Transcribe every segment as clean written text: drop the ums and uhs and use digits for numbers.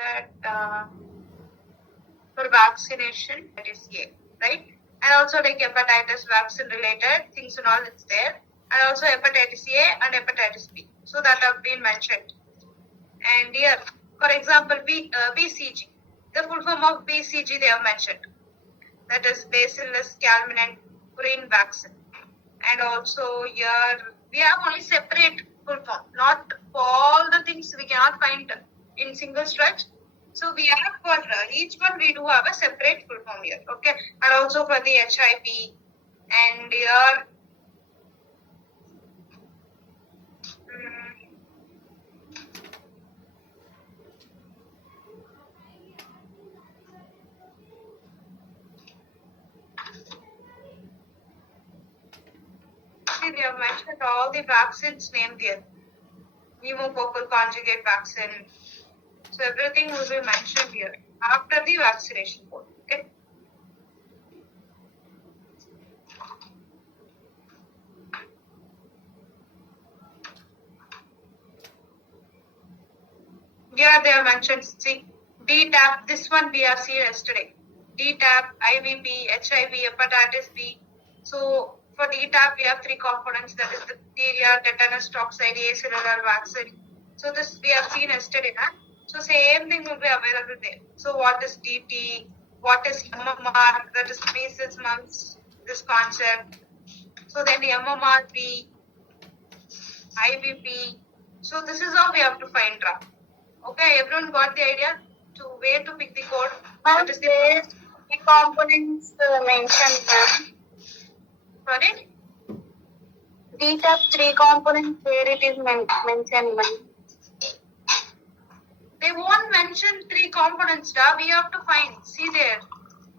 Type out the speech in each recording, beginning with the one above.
that for vaccination, that is A, right? And also like hepatitis vaccine related things and all, it's there. And also hepatitis A and hepatitis B. So that have been mentioned. And here, for example, BCG. The full form of BCG they have mentioned. That is Bacillus calmette green vaccine. And also here, we have only separate full form. Not all the things we cannot find in single stretch. So we have for each one we do have a separate full form here. Okay. And also for the HIV. And here, they have mentioned all the vaccines named here. Pneumococcal conjugate vaccine. So everything will be mentioned here after the vaccination code. Okay. Here they have mentioned, see, DTaP, this one we have seen yesterday. DTaP, IVB, HIV, hepatitis B. So for DTaP, we have three components, that is the diphtheria, tetanus toxoid, acellular vaccine. So this we have seen yesterday. Huh? So same thing will be available there. So what is DT? What is MMR? That is measles, mumps, this concept. So then the MMR3, IVP. So this is how we have to find out. Okay, everyone got the idea to where to pick the code? What is the three components mentioned? Sorry? DTaP 3 components where it is mentioned. They won't mention 3 components, da. We have to find. See there.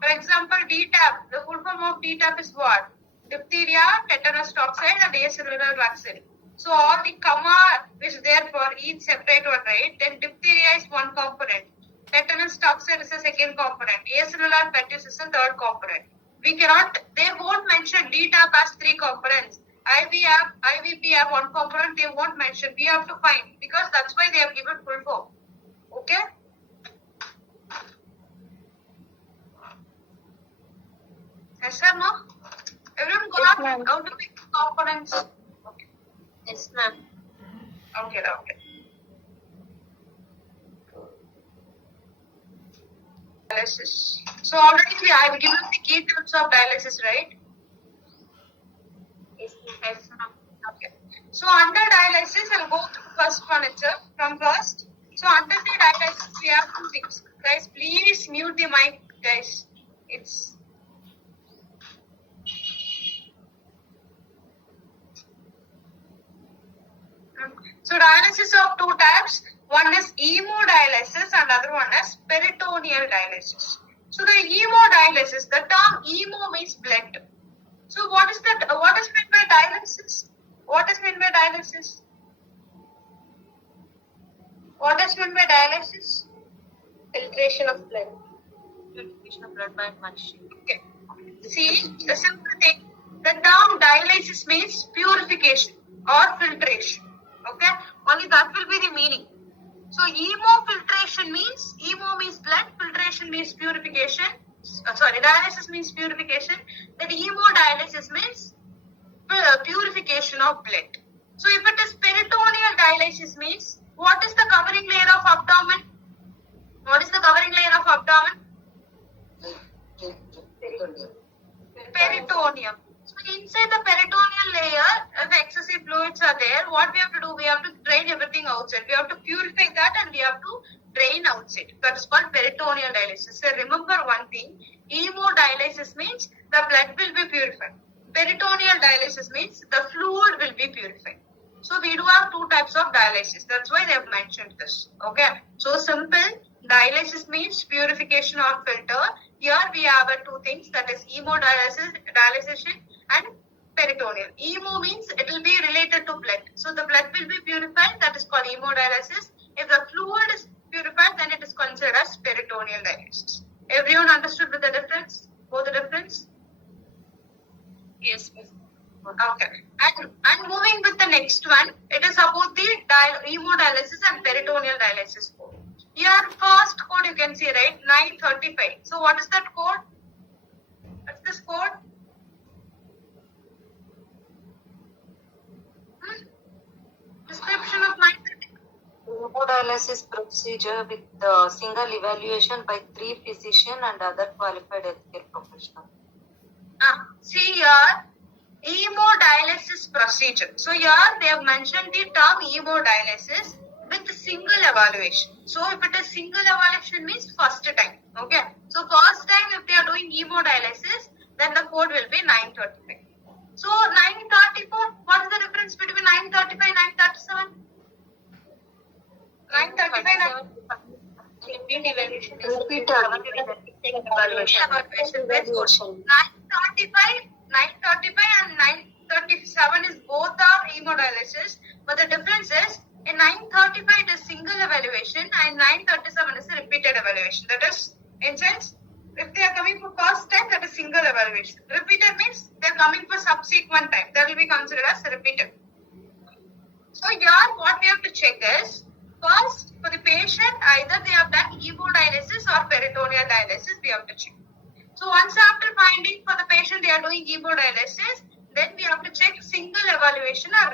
For example, DTaP. The full form of DTaP is what? Diphtheria, tetanus toxoid, and acellular vaccine. So all the comma is there for each separate one, right? Then diphtheria is one component. Tetanus toxoid is the second component. Acellular pertussis is the third component. We cannot, they won't mention DTaP as 3 components. IVP have one component, they won't mention. We have to find, because that's why they have given full form. Okay? Yes, sir, no? Everyone got how to pick components? Okay. Yes, ma'am. Okay. Dialysis. So already I have given the key types of dialysis, right? Yes, ma'am. Okay. So under dialysis, I'll go through first one itself from first. So under the dialysis, we have 2 things. Guys, please mute the mic, guys. It's so dialysis of 2 types. One is hemodialysis and other one is peritoneal dialysis. So the hemodialysis, the term hemo means blood. So what is that? What is meant by dialysis? What is meant by dialysis? What is meant by dialysis? Filtration of blood. Filtration of blood by machine. Okay. See, the simple thing, the term dialysis means purification or filtration. Okay? Only that will be the meaning. So, hemofiltration means, hemo means blood, filtration means purification. Dialysis means purification. Then hemodialysis means purification of blood. So, if it is peritoneal dialysis means, what is the covering layer of abdomen? What is the covering layer of abdomen? Peritoneum. So inside the peritoneal layer, if excessive fluids are there, what we have to do? We have to drain everything outside. We have to purify that and we have to drain outside. That is called peritoneal dialysis. So remember one thing, hemodialysis means the blood will be purified. Peritoneal dialysis means the fluid will be purified. So we do have 2 types of dialysis. That's why they have mentioned this. Okay. So simple, dialysis means purification or filter. Here we have 2 things, that is hemodialysis, dialysis and peritoneal. Hemo means it will be related to blood. So the blood will be purified, that is called hemodialysis. If the fluid is purified, then it is considered as peritoneal dialysis. Everyone understood with the difference? Both the difference? Yes, miss. Okay. And moving with the next one, it is about the hemodialysis and peritoneal dialysis. Here first can see, right? 935. So what is that code? What's this code? Description of 935. Hemodialysis procedure with single evaluation by 3 physicians and other qualified healthcare professionals. See here, hemodialysis procedure. So here they have mentioned the term hemodialysis with single evaluation. So if it is single evaluation means first time. Okay. So first time if they are doing hemodialysis, then the code will be 935. So 934, what is the difference between 935 and 937? 935 and evaluation is evaluation. Very good. 935 and 937 is both are hemodialysis, but the difference is in 935 it is single evaluation and 937 is a repeated evaluation. That is, in sense, if they are coming for first time, that is single evaluation. Repeated means they are coming for subsequent time. That will be considered as repeated. So here what we have to check is, first for the patient, either they have done hemodialysis or peritoneal dialysis, we have to check. So once after finding for the patient they are doing hemodialysis, then we have to check single evaluation or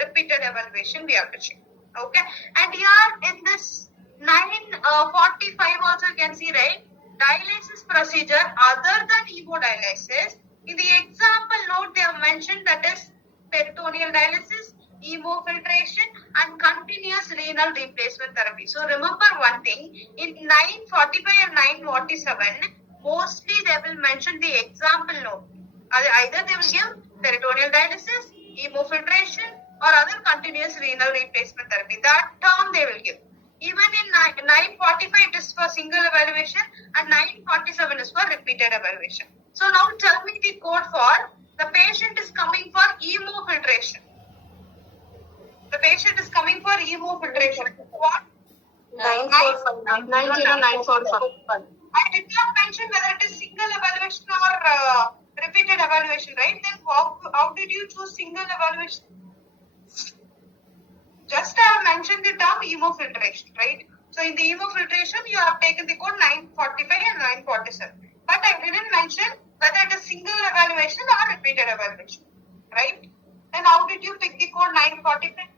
repeated evaluation we have to check. Okay. And here in this 945 also you can see, right? Dialysis procedure other than hemodialysis. In the example note they have mentioned that is peritoneal dialysis, hemofiltration and continuous renal replacement therapy. So remember one thing, in 945 and 947, mostly they will mention the example note. Either they will give peritoneal dialysis, hemofiltration or other continuous renal replacement therapy. That term they will give. Even in 945 it is for single evaluation and 947 is for repeated evaluation. So now tell me the code for the patient is coming for hemofiltration. The patient is coming for hemofiltration. What? 90945. I did not mention whether it is single evaluation or repeated evaluation, right? Then how did you choose single evaluation? Just I have mentioned the term hemofiltration, right? So in the hemofiltration, you have taken the code 945 and 947. But I didn't mention whether it is single evaluation or repeated evaluation, right? Then how did you pick the code 945?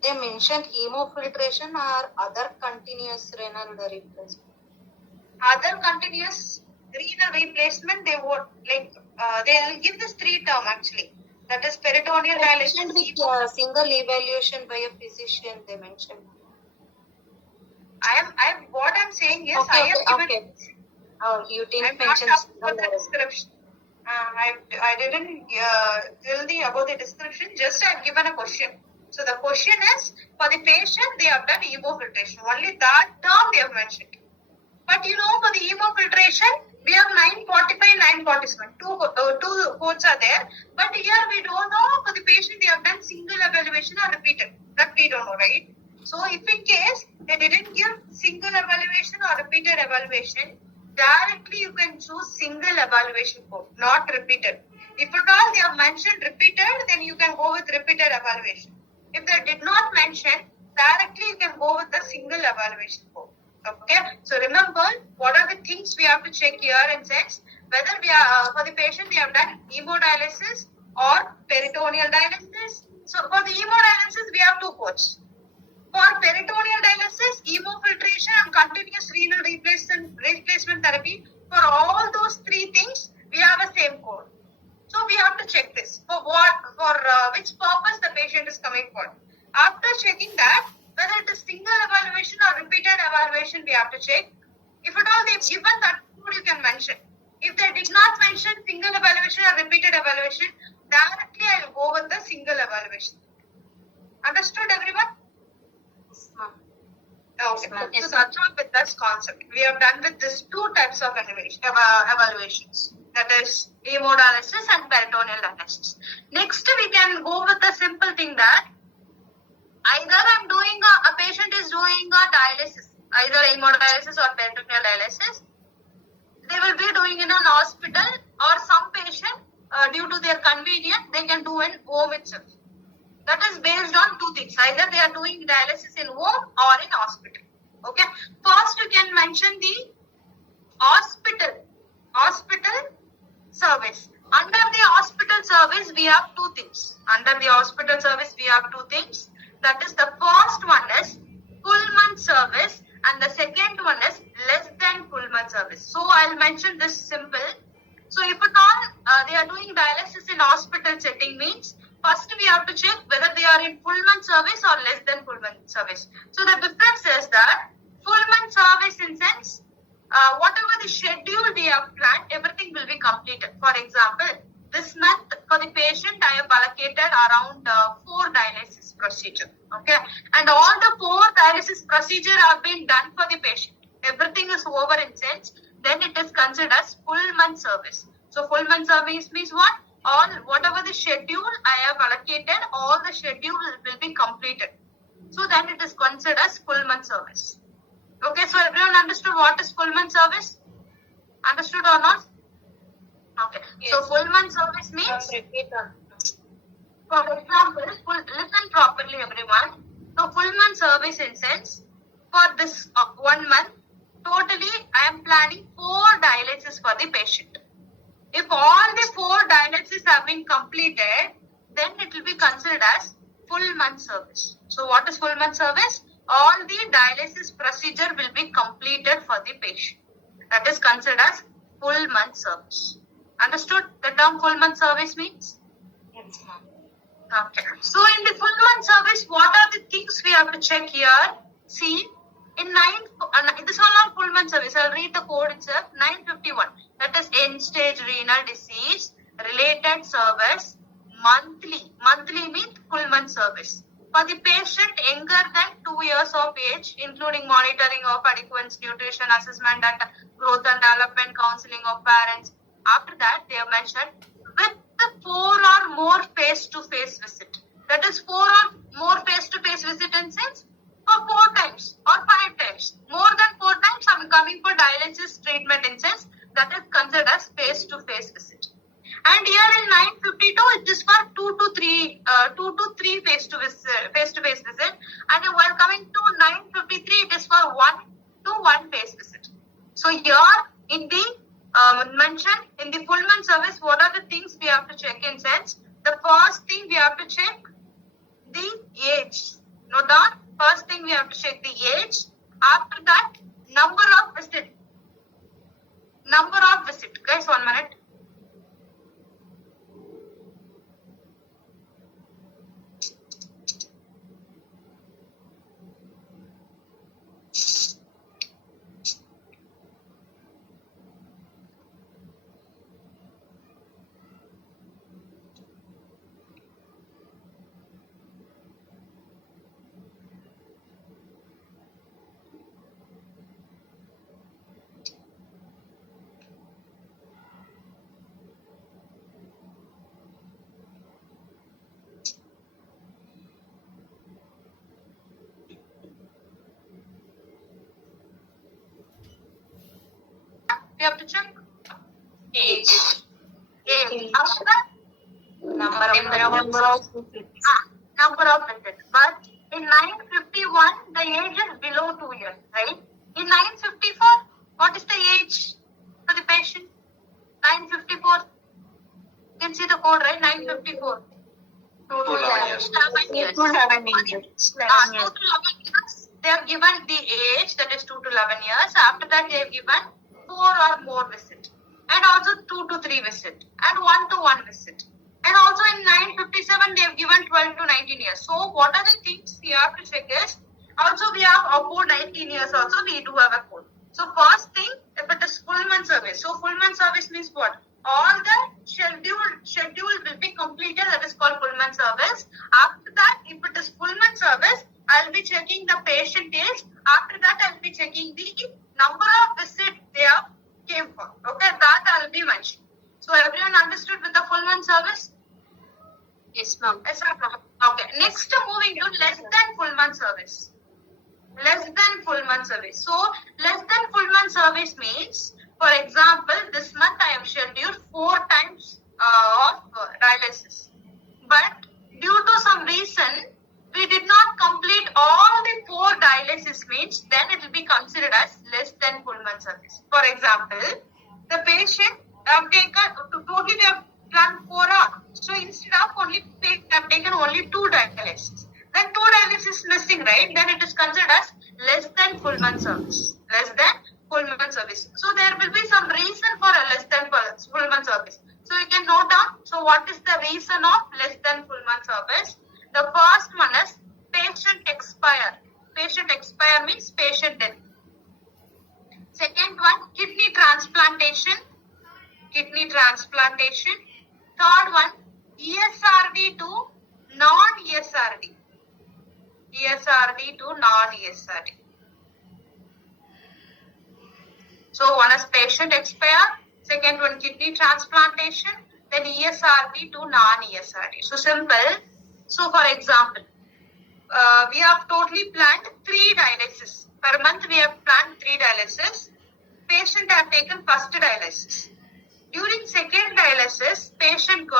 They mentioned hemofiltration or other continuous renal replacement. Other continuous renal replacement, they would they will give this three term actually. That is peritoneal dialysis. Single evaluation by a physician, they mentioned. What I'm saying is, Okay, I have given. Oh, you didn't I'm not mention asking single for the evaluation. description. I didn't tell about the description. Just I've given a question. So the question is, for the patient, they have done hemofiltration. Only that term they have mentioned. But you know, for the hemofiltration, we have 945, 947. Two codes are there. But here we don't know for the patient, they have done single evaluation or repeated. That we don't know, right? So if in case they didn't give single evaluation or repeated evaluation, directly you can choose single evaluation code, not repeated. If at all they have mentioned repeated, then you can go with repeated evaluation. If they did not mention, directly you can go with the single evaluation code. Okay, so remember what are the things we have to check here in sense whether we are for the patient we have done hemodialysis or peritoneal dialysis. So for the hemodialysis we have two codes. For peritoneal dialysis, hemofiltration and continuous renal replacement therapy, for all those three things we have a same code. So we have to check this for which purpose the patient is coming for. After checking that, whether it is single evaluation or repeated evaluation, we have to check. If at all they've given that code, you can mention. If they did not mention single evaluation or repeated evaluation, directly I will go with the single evaluation. Understood, everyone? Okay. So that's all with this concept. We have done with this two types of evaluations. That is hemodialysis and peritoneal dialysis. Next, we can go with the simple thing that either a patient is doing a dialysis, either hemodialysis or peritoneal dialysis. They will be doing in an hospital, or some patient, due to their convenience, they can do in home itself. That is based on two things. Either they are doing dialysis in home or in hospital. Okay. First, you can mention the hospital service. Under the hospital service, we have two things. Under the hospital service, we have two things. That is, the first one is full month service, and the second one is less than full month service. So I'll mention this simple. So if at all they are doing dialysis in hospital setting, means first we have to check whether they are in full month service or less than full month service. So the difference is that full month service in sense, whatever the schedule we have planned, everything will be completed. For example, this month for the patient, I have allocated around 4 dialysis procedure. Okay, and all the 4 dialysis procedure have been done for the patient. Everything is over in sense, then it is considered as full month service. So full month service means what? All whatever the schedule I have allocated, all the schedule will be completed. So then it is considered as full month service. Okay, so everyone understood what is full month service? Understood or not? Okay, yes. So full month service means, for example, listen properly everyone. So full month service in sense, for this 1 month, totally I am planning 4 dialysis for the patient. If all the 4 dialysis have been completed, then it will be considered as full month service. So what is full month service? All the dialysis procedure will be completed for the patient. That is considered as full month service. Understood the term full month service means? Yes, ma'am. Okay. So in the full month service, what are the things we have to check here? See, in this all are full month service. I'll read the code itself. 951. That is end stage renal disease related service monthly. Monthly means full month service. For the patient younger than 2 years of age, including monitoring of adequate nutrition, assessment and growth and development, counseling of parents. After that, they have mentioned with the 4 or more face-to-face visit. That is 4 or more face-to-face visit in sense for 4 times or 5 times. More than 4 times, I am coming for dialysis treatment in sense that is considered as face-to-face visit. And here in 952, it is for 2 to 3 face-to-face visit. And while coming to 953, it is for 1 to 1 face visit. So here in the mentioned in the full month service, what are the things we have to check in sense? The first thing we have to check the age. Note down. First thing we have to check the age. After that, number of visit. Number of visit. Guys, 1 minute. We have to check Age. After that, Number of number of visits. But in 951, the age is below 2 years, right? In 954, what is the age for the patient? 954. You can see the code, right? 954. 2 to 11 years. 2 to 11 years. 2 to 11 years. They have given the age, that is 2 to 11 years. After that, they have given 4 or more visit. And also 2 to 3 visit. And 1 to 1 visit. And also in 957, they have given 12 to 19 years. So what are the things we have to check is, also we have above 19 years also, we do have a code. So first thing, if it is full month service. So full month service means what? All the schedule will be completed, that is called full month service. After that, if it is full month service, I'll be checking the patient age. After that, I'll be checking the number of visits they have came for. Okay, that I'll be mentioning. So everyone understood with the full month service? Yes, ma'am. Yes, ma'am. Okay, next moving to less than full month service. Less than full month service. So less than full month service means, for example, this month I have scheduled 4 times of dialysis. But due to some reason, we did not complete all the 4 dialysis means, then it will be considered as less than Pullman service. For example, the patient have taken totally they have done 4 hours. So instead of have taken only 2 dialysis. Then 2 dialysis missing, right? Then it is considered as less than Pullman service. Less than Pullman service. So there will be some reason for a less than Pullman service. So you can note down. So what is the reason of less than Pullman service? The first one is patient expire. Patient expire means patient death. Second one, kidney transplantation. Kidney transplantation. Third one, ESRD to non-ESRD. ESRD to non-ESRD. So one is patient expire, second one kidney transplantation, then ESRD to non-ESRD. So simple. So for example, we have totally planned 3 dialysis. Per month we have planned 3 dialysis. Patient have taken first dialysis. During second dialysis, patient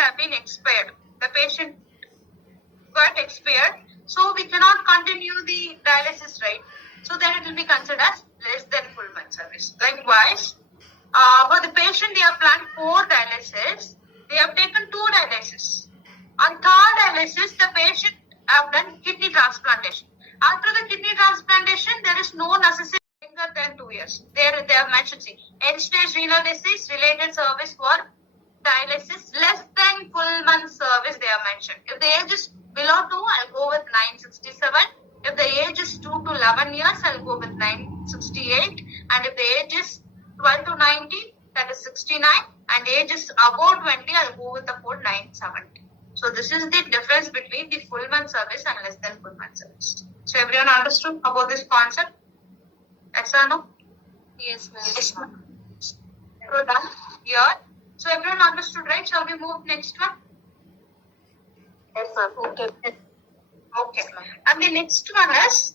have been expired. The patient got expired. So we cannot continue the dialysis, right? So then it will be considered as less than Pullman service. Likewise, for the patient, they have planned 4 dialysis. They have taken 2 dialysis. On 3rd dialysis, the patient have done kidney transplantation. After the kidney transplantation, there is no necessity longer than 2 years. They have mentioned, see, end-stage renal disease related service for dialysis less than Pullman service. They have mentioned. If the age is below 2, I'll go with 967. If the age is 2 to 11 years, I'll go with 968. And if the age is 12 to 19, that is 69. And age is above 20, I'll go with the code 970. So this is the difference between the Pullman service and less than Pullman service. So everyone understood about this concept? Yes or no? Yes, ma'am. Yes, ma'am. So done here. So everyone understood, right? Shall we move next one? Yes, ma'am. Okay. Okay. And the next one is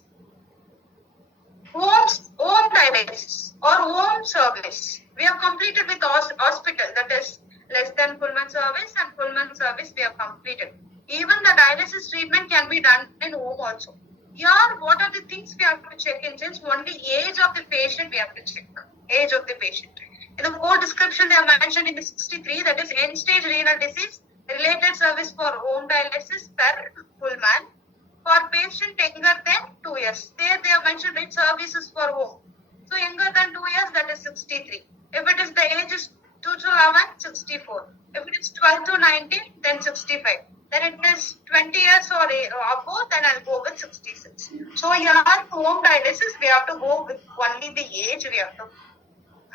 home dialysis or home service. We have completed with hospital, that is less than Pullman service, and Pullman service we have completed. Even the dialysis treatment can be done in home also. Here, what are the things we have to check in? Since only age of the patient we have to check. Age of the patient. In the code description, they have mentioned in the 63, that is end-stage renal disease related service for home dialysis per Pullman. For patient younger than 2 years. There they have mentioned which services for home. So younger than 2 years, that is 63. If it is the age is 2 to 11, 64. If it is 12 to 19, then 65. Then it is 20 years or above, then I'll go with 66. So here home dialysis, we have to go with only the age we have to.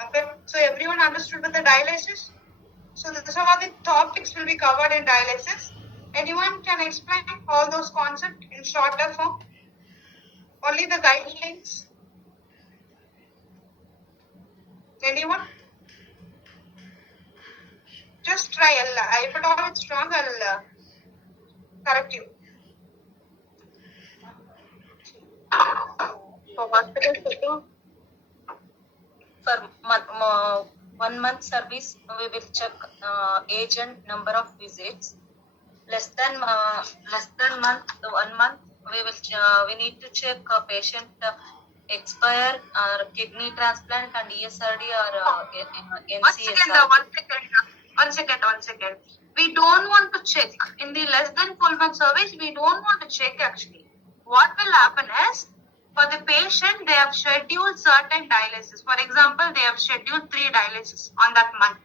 Okay. So everyone understood with the dialysis? So some of the topics will be covered in dialysis. Anyone can explain all those concepts in shorter form? Only the guidelines? Anyone? Just try. If at all it's wrong, I'll correct you. For hospital setting, for 1 month service, we will check age and number of visits. Less than 1 month, we need to check patient expire or kidney transplant and ESRD or NCSR. One second. We don't want to check. In the less than Pullman service, we don't want to check actually. What will happen is, for the patient, they have scheduled certain dialysis. For example, they have scheduled 3 dialysis on that month.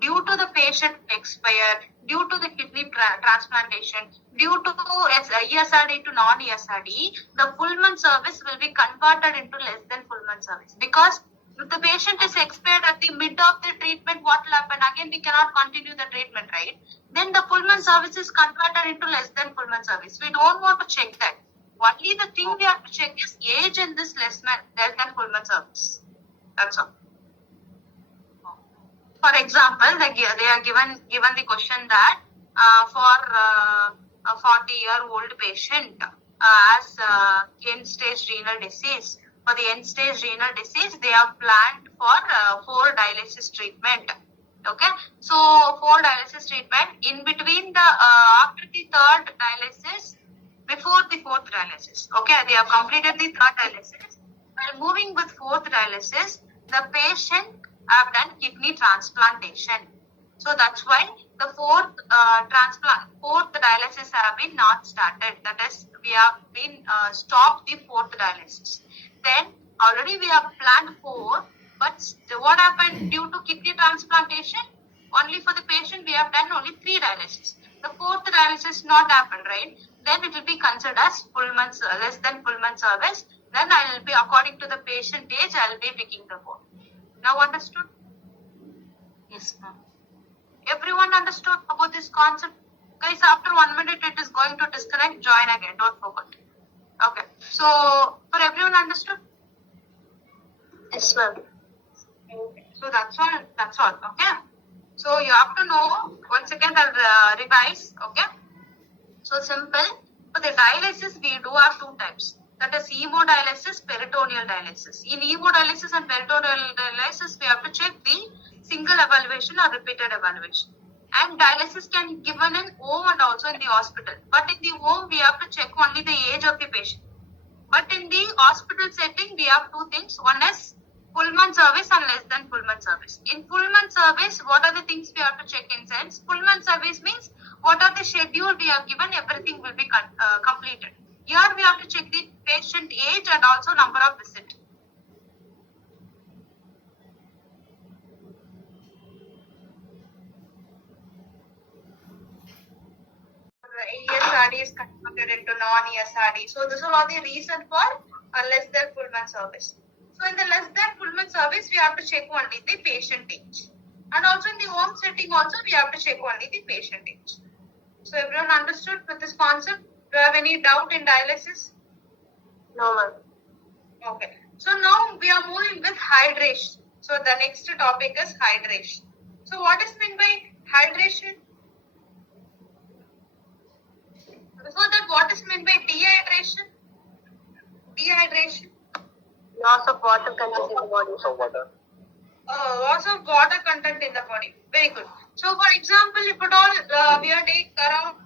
Due to the patient expire, due to the kidney transplantation, due to ESRD to non-ESRD, the Pullman service will be converted into less than Pullman service. Because if the patient is expired at the mid of the treatment, what will happen? Again, we cannot continue the treatment, right? Then the Pullman service is converted into less than Pullman service. We don't want to check that. Only the thing we have to check is age in this less than Pullman service. That's all. For example, they are given the question that for a 40-year-old patient has end-stage renal disease. For the end-stage renal disease, they have planned for 4 dialysis treatment. Okay, so 4 dialysis treatment. In between the after the 3rd dialysis, before the fourth dialysis. Okay, they have completed the third dialysis. While moving with fourth dialysis, the patient have done kidney transplantation. So that's why the fourth dialysis have been not started. That is, we have been stopped the fourth dialysis. Then already we have planned 4, but what happened due to kidney transplantation? Only for the patient we have done only 3 dialysis. The fourth dialysis not happened, right? Then it will be considered as less than full month service. Then I will be, according to the patient age, I will be picking the code. Now understood? Yes, ma'am. Everyone understood about this concept? Guys, after 1 minute it is going to disconnect, join again, don't forget. Okay, so for everyone understood? Yes, ma'am. Okay. So that's all, okay? So you have to know, once again I'll revise, okay? So simple, for the dialysis we do have 2 types. That is hemodialysis, peritoneal dialysis. In hemodialysis and peritoneal dialysis, we have to check the single evaluation or repeated evaluation. And dialysis can be given in home and also in the hospital. But in the home, we have to check only the age of the patient. But in the hospital setting, we have 2 things. One is full month service and less than full month service. In full month service, what are the things we have to check in sense? Full month service means what are the schedule we have given, everything will be completed. Here we have to check the patient age and also number of visit. ESRD is converted into non-ESRD. So this is all the reason for less than full month service. So in the less than full month service, we have to check only the patient age. And also in the home setting also, we have to check only the patient age. So everyone understood with this concept? Do you have any doubt in dialysis? No, ma'am. Okay. So now we are moving with hydration. So the next topic is hydration. So what is meant by hydration? Before that, what is meant by dehydration? Dehydration. Loss of water content in the body. Loss of water content in the body. Very good. So for example, if at all we are taking around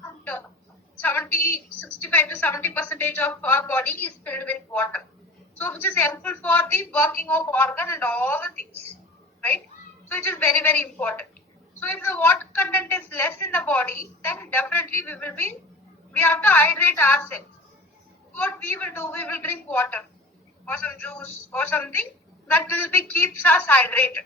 65 to 70% of our body is filled with water. So which is helpful for the working of organ and all the things. Right? So it is very, very important. So if the water content is less in the body, then definitely we have to hydrate ourselves. What we will do, we will drink water or some juice or something that will keeps us hydrated.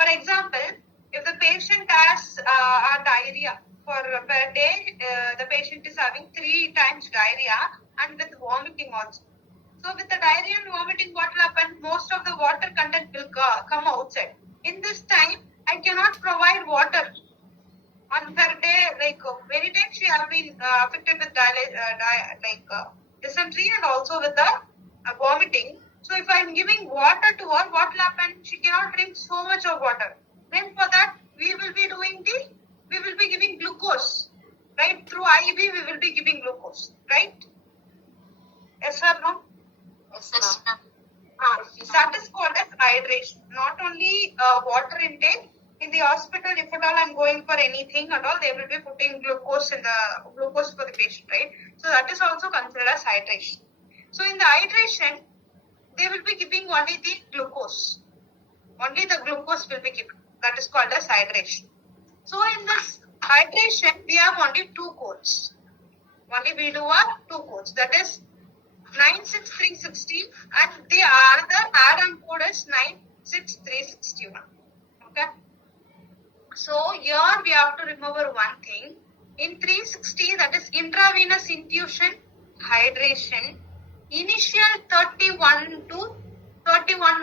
For example, if the patient has a diarrhea per day, the patient is having 3 times diarrhea and with vomiting also. So with the diarrhea and vomiting, what will happen? Most of the water content will come outside. In this time, I cannot provide water. On per day, many times she have been affected with dysentery and also with the vomiting. So if I am giving water to her, what will happen? She cannot drink so much of water. Then for that, we will be giving glucose, right? Through IV, we will be giving glucose, right? Yes or no? Yes, ma'am. That is called as hydration. Not only water intake. In the hospital, if at all I'm going for anything at all, they will be putting glucose for the patient, right? So that is also considered as hydration. So in the hydration, they will be giving only the glucose. Only the glucose will be given. That is called as hydration. So in this hydration, we have only 2 codes. Only we do have 2 codes. That is 96360 and the other add-on code is 96361. Okay. So here we have to remember one thing. In 360, that is intravenous infusion, hydration, initial 31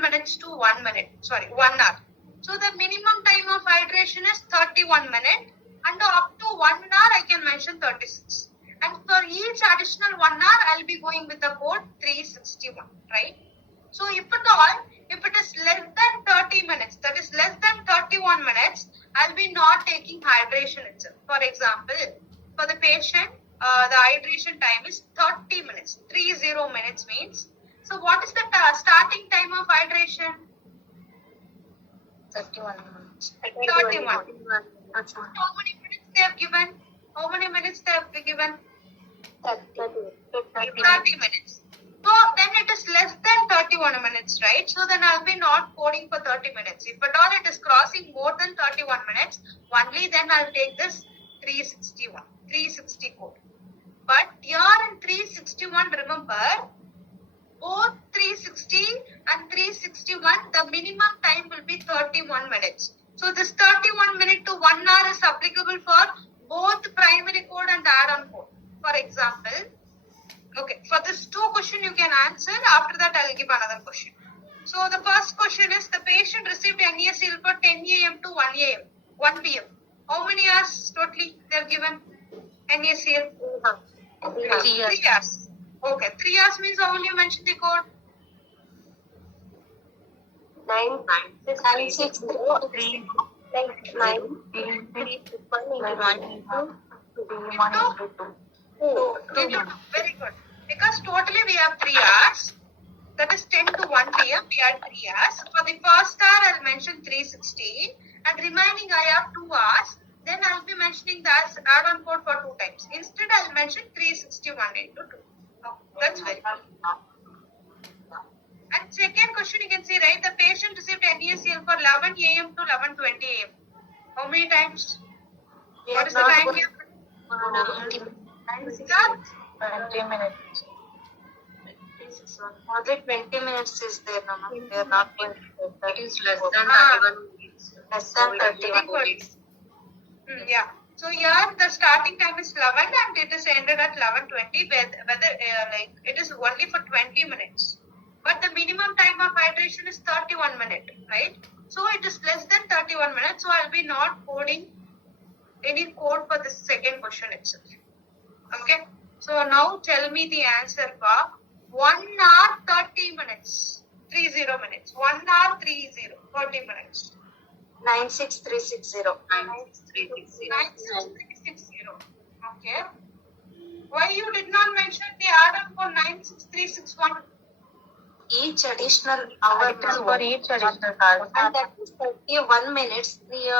minutes to 1 minute. 1 hour. So the minimum time of hydration is 31 minutes and up to 1 hour I can mention 36. And for each additional 1 hour, I'll be going with the code 361, right? So if it is less than 30 minutes, that is less than 31 minutes, I'll be not taking hydration itself. For example, for the patient, the hydration time is 30 minutes. 30 minutes means. So what is the starting time of hydration? 31 minutes. 31. How many minutes they have given? 30 minutes. So then it is less than 31 minutes, right? So then I'll be not coding for 30 minutes. If at all it is crossing more than 31 minutes, only then I'll take this 360 code. But here in 361, remember, both 360 and 361, the minimum time will be 31 minutes. So this 31 minute to 1 hour is applicable for both primary code and add-on code. For example, okay, for this 2 question you can answer. After that, I will give another question. So the first question is, the patient received NACL for 10 a.m. to 1 p.m. How many hours totally they are given NACL? 3 hours. Okay, 3 hours means how will you mention the code? 9, 6, 3, 9, 3, Into 2. Very good. Because totally we have 3 hours. That is 10 to 1 p.m. We had 3 hours. For the first hour, I'll mention 360. And remaining, I have 2 hours. Then I'll be mentioning the add-on code for 2 times. Instead, I'll mention 361 into 2. Oh, that's very good. And second question, you can see, right? The patient received NACL for 11 a.m. to 11:20 a.m. How many times? What is the time here? 20 minutes. Only 20 minutes is there, Mama. They are not going to get that. It is less than 31 minutes. Less than 31 minutes. Yeah. So here the starting time is 11 and it is ended at 11:20. Whether like it is only for 20 minutes, but the minimum time of hydration is 31 minutes, right? So it is less than 31 minutes. So I'll be not coding any code for the second question itself. Okay. So now tell me the answer for 1 hour 30 minutes. 30 minutes. 1 hour 30 minutes. 96360. 96360. Okay. Why you did not mention the add-on for 96361? Each additional hour For each additional hour. and that is 31 minutes. The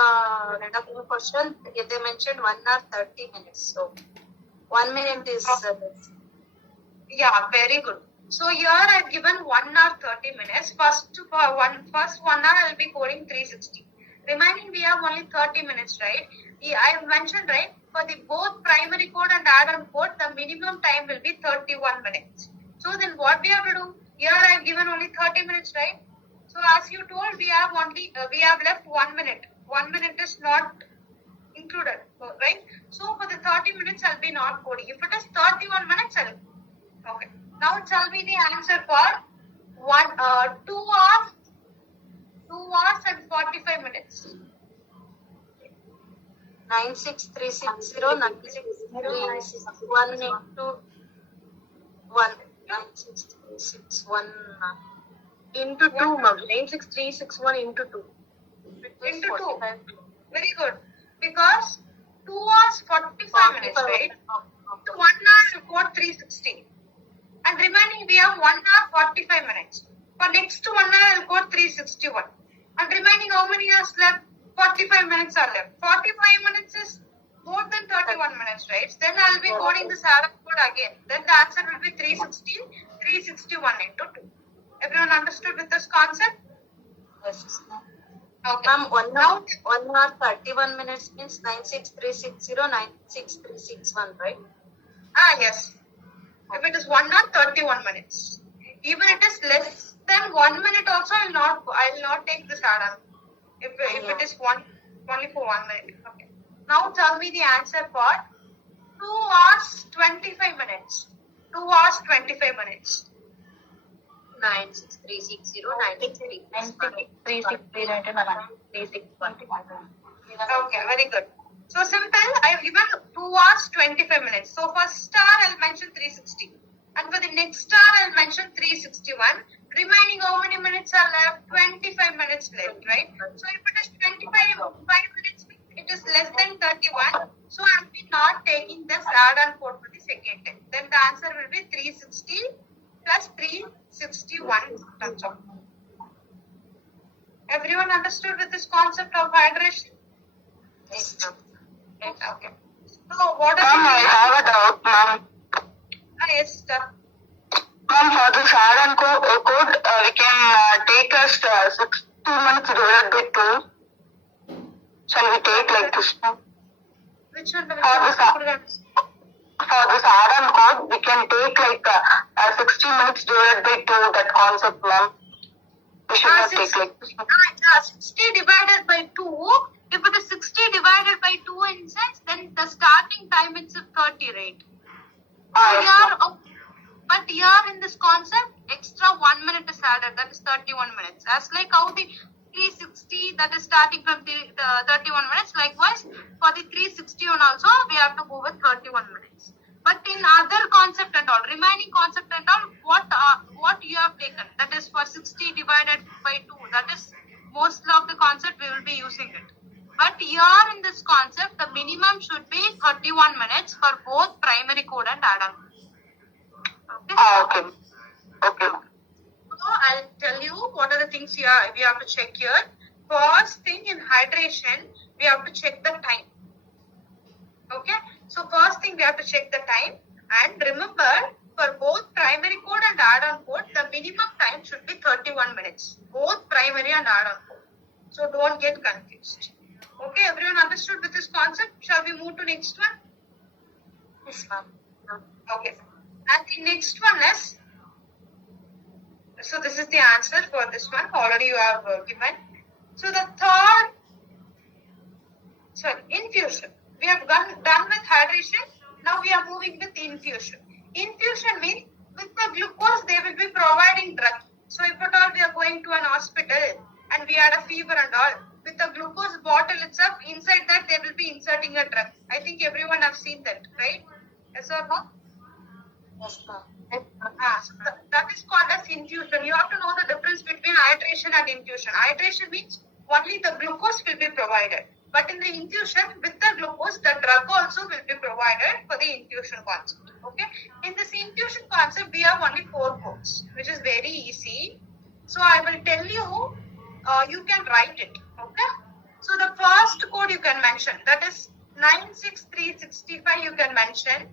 reduction question, they mentioned 1 hour 30 minutes. So 1 minute is Yeah, very good. So here I've given 1 hour 30 minutes. First 1 hour I'll be coding 360. Remaining we have only 30 minutes, right? I have mentioned, right? For the both primary code and add-on code, the minimum time will be 31 minutes. So then what we have to do? Here I have given only 30 minutes, right? So as you told, we have left 1 minute. 1 minute is not included, right? So for the 30 minutes, I'll be not coding. If it is 31 minutes, okay. Now tell me the answer for 2 hours and 45 minutes. 96360, 96361 into 1. 96361 Into 2, ma'am. 96361 into 2. Into 2. Very good. Because 2 hours 45 minutes, right? So 1 hour you code 360. And remaining we have 1 hour 45 minutes. For next 1 hour I'll code 361. And remaining how many hours left? 45 minutes are left. 45 minutes is more than 31 minutes, right? Then I'll be coding this add-on code again. Then the answer will be 361 into 2. Everyone understood with this concept? Yes. Okay. Ma'am, 1 hour 31 minutes means 96360, 96361, right? Yes. If it is 1 hour 31 minutes. Even it is less than 1 minute also, I'll not take this add-on. If it is only for 1 minute. Okay. Now tell me the answer for 2 hours 25 minutes. 2 hours 25 minutes. 96360, 96361. Okay, very good. So simple, I have given 2 hours 25 minutes. So for star, I'll mention 360. And for the next star, I'll mention 361. Remaining how many minutes are left? 25 minutes left, right? So if it is 25 minutes, it is less than 31. So I'll be not taking this add-on code for the second time. Then the answer will be 360 plus 361. That's all. Everyone understood with this concept of hydration? Yes, ma'am. Okay. So what are Ma'am, I have a doubt, ma'am. Yes, sister. Ma'am, for this add-on code, we can take as 60 minutes divided by 2. Shall we take like this? Which one? For this add-on code, we can take like 60 minutes divided by 2, that concept, ma'am. We should not take like this. 60 divided by 2. If it is 60 divided by 2 in sense, then the starting time is 30, right? But here in this concept, extra 1 minute is added, that is 31 minutes. As like how the 360 that is starting from the 31 minutes, likewise for the 361 also we have to go with 31 minutes. But in other concept and all, remaining concept and all, what you have taken, that is for 60 divided by 2, that is most of the concept we will be using it. But here in this concept, the minimum should be 31 minutes for both primary code and add-on. Okay. Okay. So I'll tell you what are the things we have to check here. First thing in hydration, we have to check the time. Okay. So first thing we have to check the time, and remember for both primary code and add-on code, the minimum time should be 31 minutes. Both primary and add-on code. So don't get confused. Okay, everyone understood with this concept? Shall we move to next one? Yes, ma'am. Okay. And the next one is, so this is the answer for this one. Already you have given. So the third, infusion. We have done with hydration. Now we are moving with infusion. Infusion means with the glucose they will be providing drug. So if at all we are going to an hospital and we had a fever and all, with the glucose bottle itself, inside that they will be inserting a drug. I think everyone have seen that, right? Yes or no? Yes, ma'am. So that is called as infusion. You have to know the difference between hydration and infusion. Hydration means only the glucose will be provided. But in the infusion, with the glucose, the drug also will be provided for the infusion concept. Okay. In this infusion concept, we have only 4 codes, which is very easy. So I will tell you, you can write it. Okay. So the first code you can mention, that is 96365 you can mention.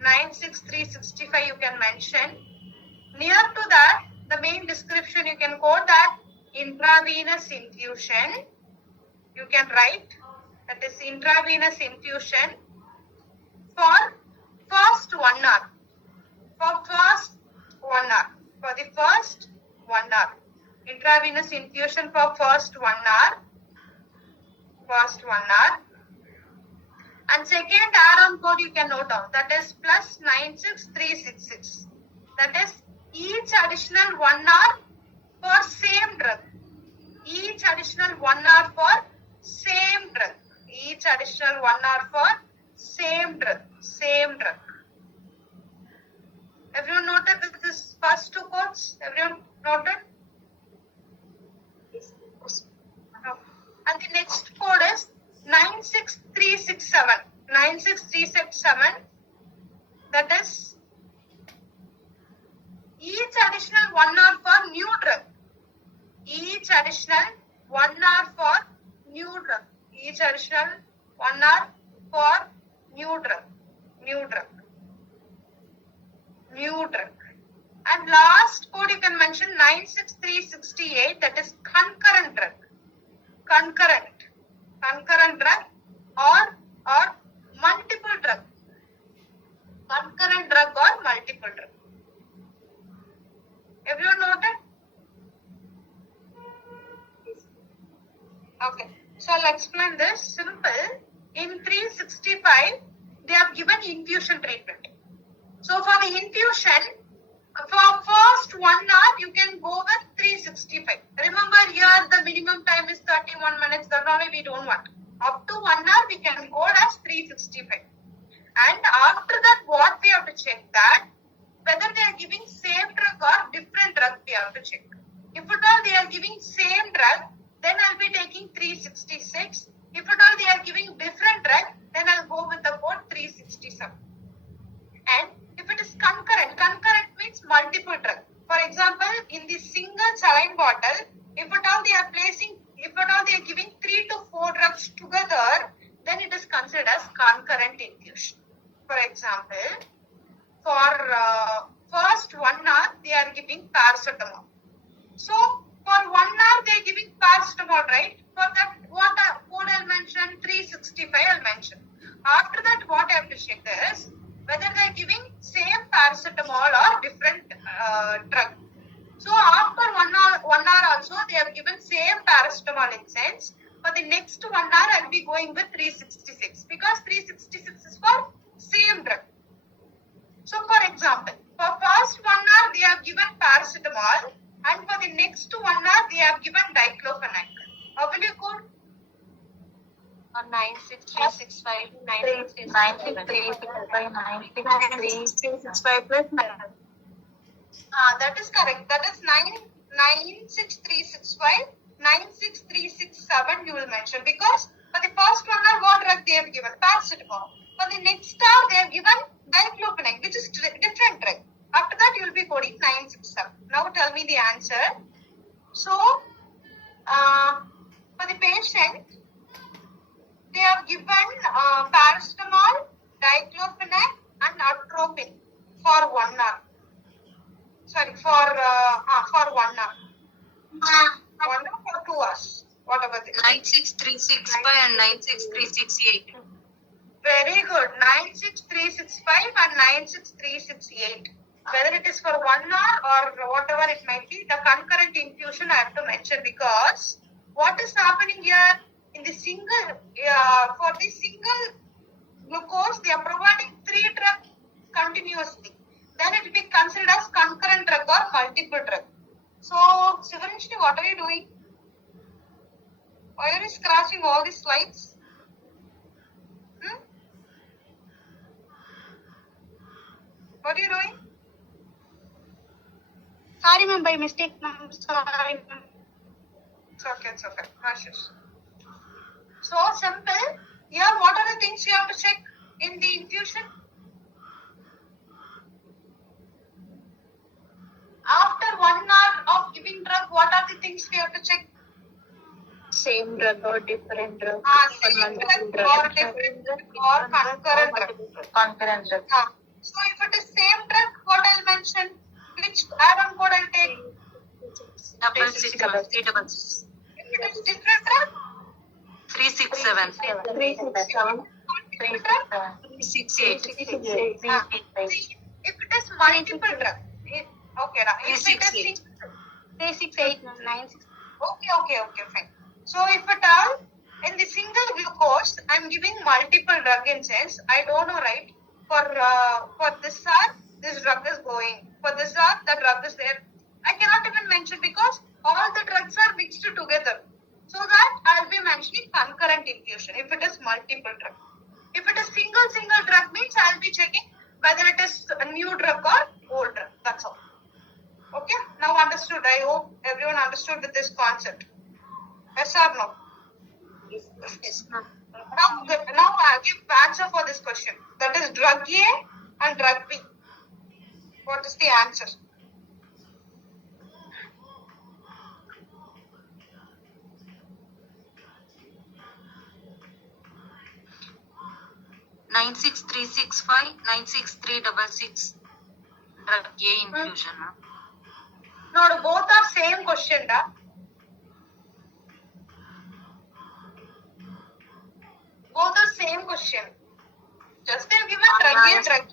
96365 you can mention. Near to that, the main description you can quote that intravenous infusion. You can write that is intravenous infusion for first 1 hour. For first 1 hour. For the first 1 hour. Intravenous infusion for first 1 hour. First 1 hour. And second add-on code you can note down. That is plus 96366. That is each additional 1 hour for same drug. Each additional 1 hour for same drug. Each additional 1 hour for same drug. Same drug. Everyone noted with this first 2 codes? Everyone noted? And the next code is 96367. 96367. That is each additional 1 hour for new drug. Each additional 1 hour for new drug. Each additional 1 hour for new drug. New drug. New drug. And last code you can mention 96368. That is concurrent drug. Concurrent drug or multiple drug. Concurrent drug or multiple drug. Everyone noted? Okay. So I'll explain this. Simple. In 365, they have given infusion treatment. So for the infusion, for first 1 hour, you can go with 365. Remember here the minimum time is 31 minutes. That only we don't want. Up to 1 hour, we can go as 365. And after that, what we have to check that, whether they are giving same drug or different drug, we have to check. If at all they are giving same drug, then I'll be taking 366. If at all they are giving different drug, then I'll go with the code 367. And if it is concurrent means multiple drug. For example, in the single saline bottle, if at all they are giving 3 to 4 drugs together, then it is considered as concurrent infusion. For example, first 1 hour they are giving paracetamol. So for 1 hour they are giving paracetamol, right? For that, what I'll mention, 365 I'll mention. After that, what I have to check is whether they are giving same paracetamol or different drug. So after 1 hour also they have given same paracetamol in sense. For the next 1 hour I'll be going with 366 because 366 is for same drug. So for example, for first 1 hour they have given paracetamol and for the next 1 hour they have given diclofenac. How will you code? 96365 96365 plus 9. That is correct. That is 96365, 96367 you will mention because for the first 1 hour what drug they have given? Paracetamol. For the next hour they have given diclofenac, which is different drug. After that you will be coding 967. Now tell me the answer. So for the patient they have given paracetamol, diclofenac and atropine for 1 hour. Sorry, for 1 hour. 1 hour or 2 hours, whatever it is. 96365 and 96368. Very good. 96365 and 96368. Whether it is for 1 hour or whatever it might be, the concurrent infusion I have to mention because what is happening here in the single, for the single glucose, they are providing 3 drugs continuously. Then it will be considered as concurrent drug or multiple drug. So, Sivaranshini, what are you doing? Why are you scratching all these slides? What are you doing? Sorry, ma'am, by mistake, ma'am. Sorry, ma'am. It's okay. No issues. So simple. Here, what are the things you have to check in the infusion? After 1 hour of giving drug, what are the things we have to check? Same drug or different drug. Same drug or different drug or concurrent drug. Concurrent drug. So if it is same drug, what I'll mention? Which add-on code I'll take? 366. If it is different drug, 367. 367. 368. See, if it is multiple drug, okay, now if it is 368, 968. Okay, fine. So if at all in the single glucose, I'm giving multiple drug in sense, I don't know, right? For this hour, this drug is going. For this hour, the drug is there. I cannot even mention because all the drugs are mixed together. So that I'll be mentioning concurrent infusion if it is multiple drug. If it is single drug means I'll be checking whether it is a new drug or old drug. That's all. Okay, now understood. I hope everyone understood with this concept. Yes or no? Yes, ma'am. Now I'll give answer for this question. That is drug A and drug B. What is the answer? Nine 96366 drug A infusion. No, both are same question, da. Both are same question. Just they've given drug A, drug B.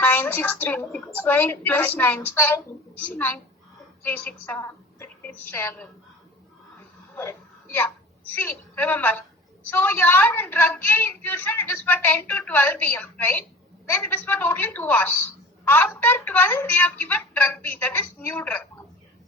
96365 plus 367. Yeah. See, remember. So here in drug A infusion, it is for 10 to 12 p.m., right? Then it is for totally 2 hours. After 12, they have given drug B, that is new drug.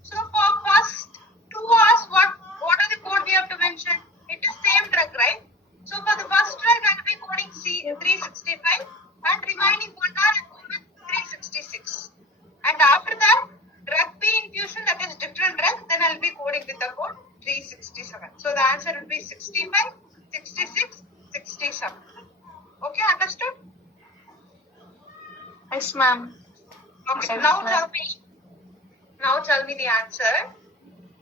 So for first 2 hours, what are the code we have to mention? It is same drug, right? So for the first drug, I will be coding C365 and remaining 1 hour I will with 366. And after that, drug B infusion, that is different drug, then I will be coding with the code 367. So the answer will be 65, 66, 67. Okay, understood? Yes, ma'am. Okay, now tell me the answer.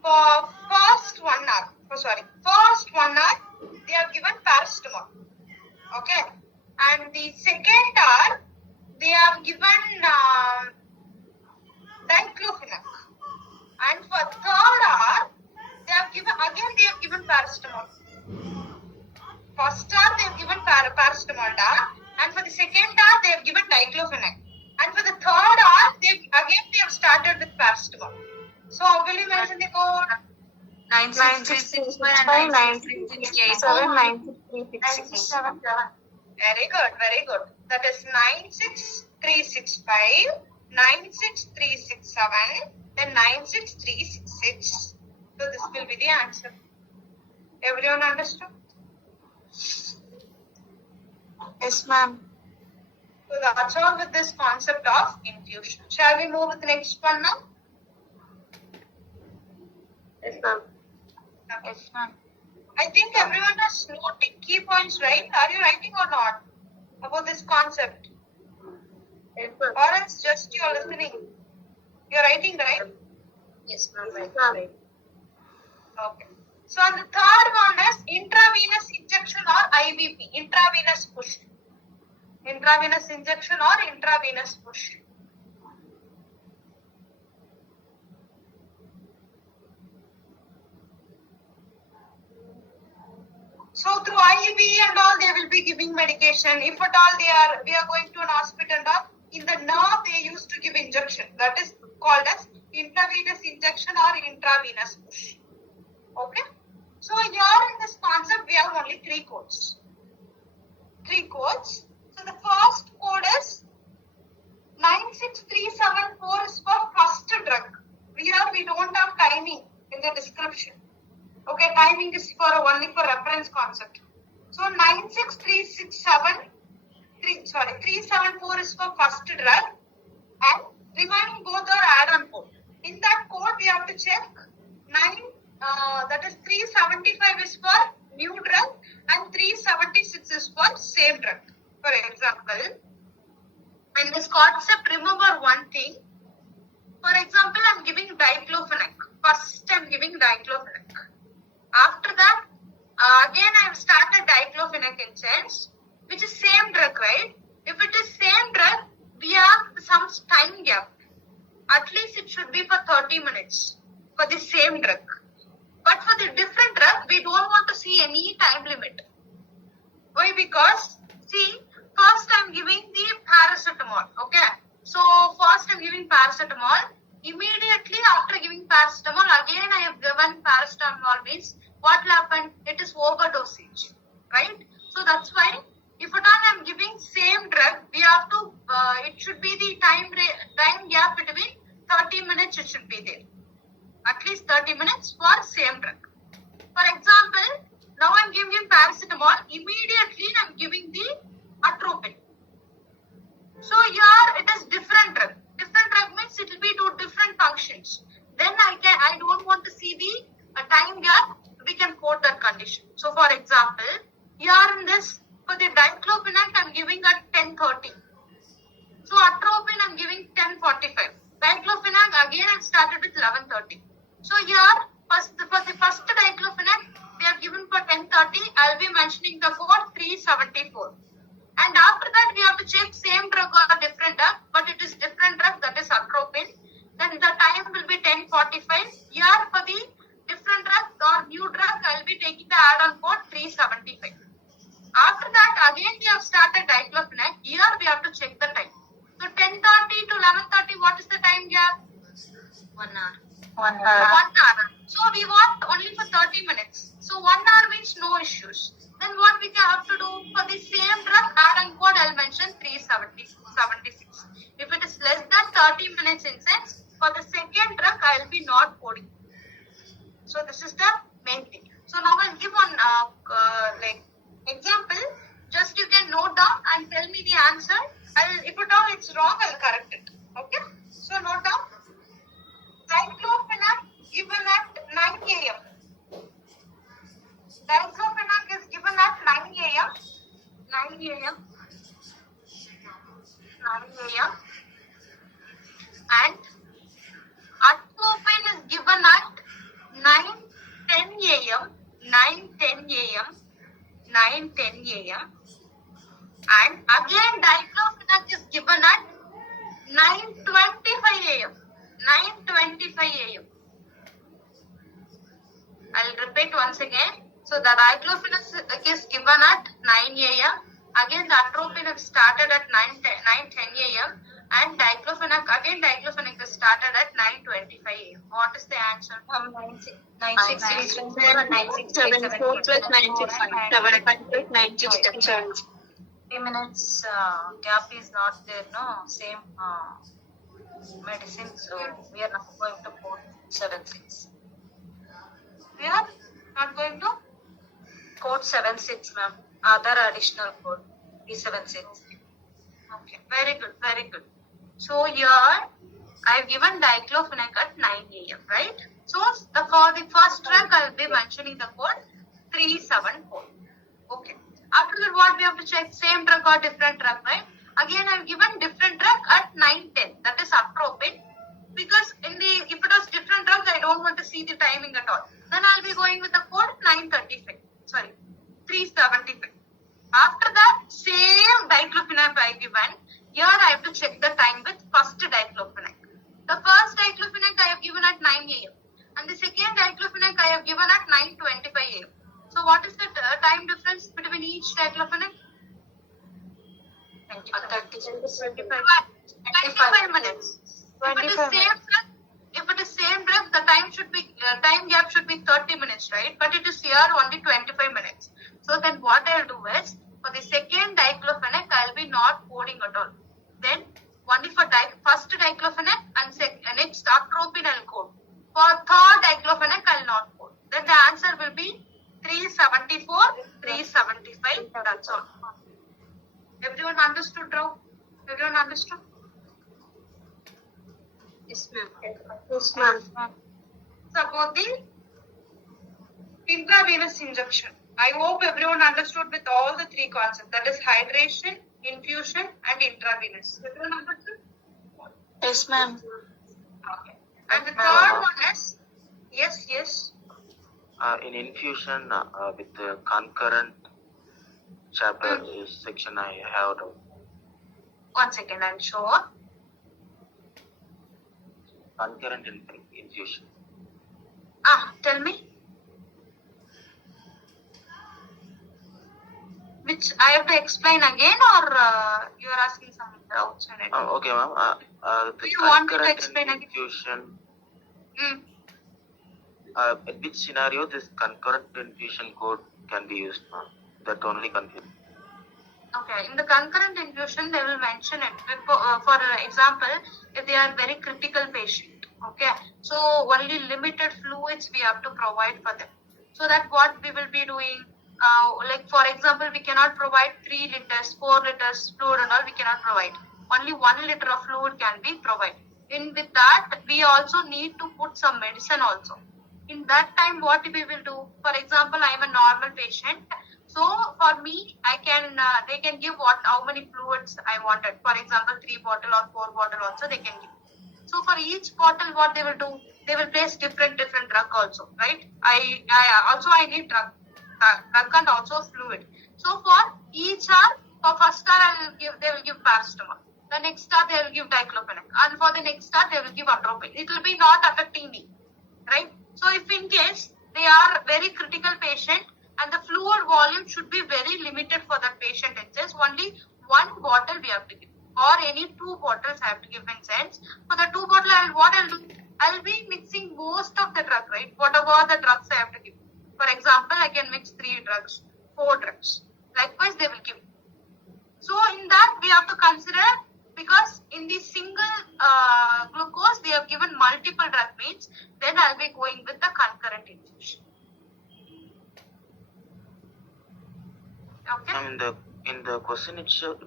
For first 1 hour, they have given paracetamol. Okay. And the second hour, they have given diclofenac. And for third hour, they have given paracetamol. First hour, they have given paracetamol, and for the second hour, they have given diclofenac. And for the third hour, they have started with paracetamol. So, how will you mention the code? 96365 and 96367. Very good, very good. That is 96365, 96367, then 96366. So this will be the answer. Everyone understood? Yes, ma'am. So that's all with this concept of intuition. Shall we move with the next one now? Yes, ma'am. Yes, ma'am. I think everyone has noting key points, right? Are you writing or not about this concept? Yes, ma'am. Or else just you're listening? You're writing, right? Yes, ma'am. Yes, ma'am. Okay. So on the third one is intravenous injection or IVP, intravenous push. Intravenous injection or intravenous push. So through IV and all, they will be giving medication. If at all we are going to an hospital and all, in the nerve they used to give injection. That is called as intravenous injection or intravenous push. Okay. So here in this concept, we have only three codes. So the first code is 96374 is for first drug. Here we don't have timing in the description. Okay, timing is only for reference concept. So 374 is for first drug, and remaining both are add-on code. In that code, we have to check 375 is for new drug and 376 is for same drug. For example, in this concept, remember one thing. For example, I'm giving diclofenac. First, I'm giving diclofenac. After that, again I have started diclofenac instance, which is same drug, right? If it is same drug, we have some time gap. At least it should be for 30 minutes for the same drug. But for the different drug, we don't want to see any time limit. Why? Because, see, first I'm giving the paracetamol, okay? So, first I'm giving paracetamol. Immediately after giving paracetamol, again I have given paracetamol means what will happen? It is overdosage, right? So that's why if at all I'm giving same drug, we have to, it should be the time gap between 30 minutes it should be there. At least 30 minutes for same drug. For example, now I'm giving paracetamol, immediately I'm giving the atropine. So here it is different drug. Different drug means it will be two different functions. Then I don't want to see the time gap, we can quote that condition. So for example, here in this, for the diclofenac I'm giving at 10:30. So atropine I'm giving 10:45. Diclofenac again I started with 11:30. So here, for the first diclofenac, we have given for 10:30, I'll be mentioning the code 374. And after that, we have to check same drug or different drug, but it is different drug, that is atropine. Then the time will be 10:45. Here for the different drug or new drug, I'll be taking the add-on code 375. After that, again we have started diclofenac. Here we have to check the time. So 10:30 to 11:30, what is the time gap? 1 hour. 1 hour. 1 hour. So we want only for 30 minutes. So 1 hour means no issues. Then what we have to do for the same drug add-on code, I'll mention 376. If it is less than 30 minutes in sense, for the second drug, I'll be not coding. So this is the main thing. So now I'll give one example. Just you can note down and tell me the answer. If at all it's wrong, I'll correct it. Okay? So note down. Diclofenac given at 9 a.m. Diclofenac is given at 9 a.m. 9 a.m. 9 a.m. And atropine is given at 9:10 a.m. 9:10 a.m. 9:10 a.m. And again, diclofenac is given at 9:25 a.m. 9:25 a.m. I'll repeat once again. So the diclofenac is given at 9 a.m. Again, the atropine started at 9:10 a.m. And diclofenac is started at 9:25 a.m. What is the answer? 9:6 plus 9:6 3 minutes gap is not there, no? Same medicine, so we are not going to put 7/6. We are not going to? Code 7/6, ma'am. Other additional code E76. Okay, very good, very good. So here I've given diclofenac at 9 a.m. right? So for the first drug I'll be mentioning the code 374. Okay. After that, what we have to check? Same drug or different drug, right? Again, I've given different drug at 9:10. That is atropine. Because if it was different drugs, I don't want to see the timing at all. Then I'll be going with the code 375. After that, same diclofenac I given. Here I have to check the time with first diclofenac. The first diclofenac I have given at 9 a.m. and the second diclofenac I have given at 9:25 a.m. So what is the time difference between each diclofenac? 25 minutes. If it is same drug, the time gap should be 30 minutes, right? But it is here only 25 minutes. So then what I'll do is, for the second diclofenac, I'll be not coding at all. Then only for first diclofenac and next atropine I'll code. For third diclofenac, I'll not code. Then the answer will be 374, 375. That's all. Everyone understood, Rao? Everyone understood? Yes, ma'am. Suppose the intravenous injection. I hope everyone understood with all the three concepts. That is hydration, infusion, and intravenous. Everyone understood? Yes, ma'am. Okay. And the third one is yes. In infusion with the concurrent chapter section, I have the 1 second, I'll show. concurrent infusion. Tell me. Which I have to explain again, or you are asking something outside? Okay, ma'am. The Do you want me to concurrent explain again? infusion. Mm. In which scenario this concurrent infusion code can be used, ma'am? That only confused. Okay, in the concurrent infusion, they will mention it. For example, if they are very critical patient, okay, so only limited fluids we have to provide for them. So that what we will be doing, like for example, we cannot provide 3 liters, 4 liters fluid and all, we cannot provide. Only 1 liter of fluid can be provided. With that, we also need to put some medicine also. In that time, what we will do, for example, I am a normal patient. So for me, they can give how many fluids I wanted. For example, 3 bottle or 4 bottle also they can give. So for each bottle, what they will do, they will place different drug also, right? I need drug and also fluid. So for each hour, for first hour they will give paracetamol. The next hour they will give diclofenac, and for the next hour they will give atropine. It will be not affecting me, right? So if in case they are very critical patient, and the fluid volume should be very limited for that patient, it says only 1 bottle we have to give, or any 2 bottles I have to give in sense. For the 2 bottle, I'll be mixing most of the drug, right? Whatever the drugs I have to give. For example, I can mix 3 drugs, 4 drugs. Likewise, they will give. So in that, we have to consider, because in the single glucose, they have given multiple drug means, then I'll be going with the concurrent infusion. Okay. In the question itself,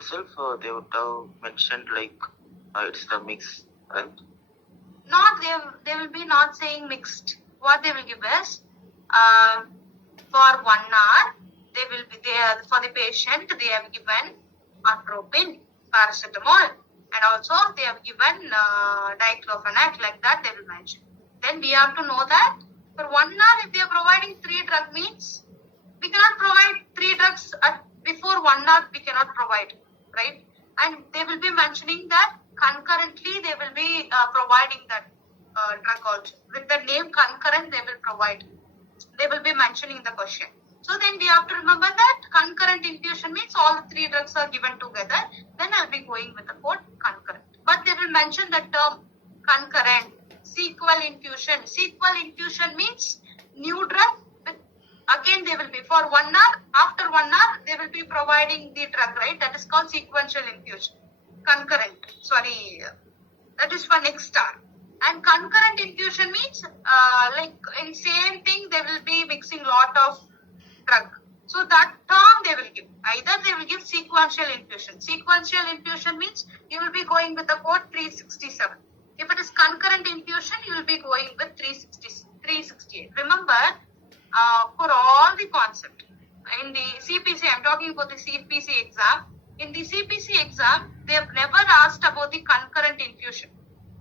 they would have mentioned like it's the mix, right? They will be not saying mixed. What they will give is, for 1 hour, they will be there for the patient. They have given atropine, paracetamol, and also they have given diclofenac. Like that, they will mention. Then we have to know that for 1 hour, if they are providing 3 drug means, we cannot provide 3 drugs at before 1 hour we cannot provide, right? And they will be mentioning that concurrently they will be providing that drug also. With the name concurrent, they will provide. They will be mentioning the question. So then we have to remember that concurrent infusion means all the 3 drugs are given together. Then I'll be going with the code concurrent. But they will mention the term concurrent, sequel infusion. Sequel infusion means new drug. Again, they will be for 1 hour. After 1 hour, they will be providing the drug, right? That is called sequential infusion. Concurrent. Sorry, that is for next hour. And concurrent infusion means like in same thing they will be mixing lot of drug. So that term they will give. Either they will give sequential infusion. Sequential infusion means you will be going with the code 367. If it is concurrent infusion, you will be going with 368. Remember, for all the concept in the CPC, I'm talking about the CPC exam. In the CPC exam, they have never asked about the concurrent infusion.